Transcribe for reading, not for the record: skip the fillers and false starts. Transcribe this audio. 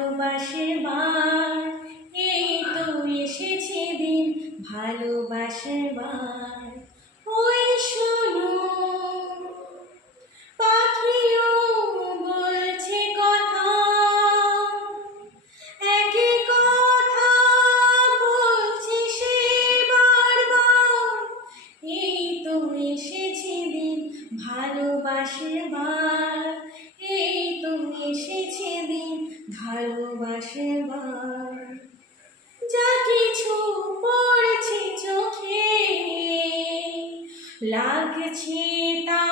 ভালোবাসবার, এই তো এসেছে দিন ভালোবাসবার। ওই শোনো, পাখিও বলছে কথা, একই কথা বলছে সে বারবার। এই তো এসেছে দিন ভালোবাসবার, এই তো এসেছে দিন ভালোবাসবার। যা কিছু পড়ছে চোখে লাগছে তা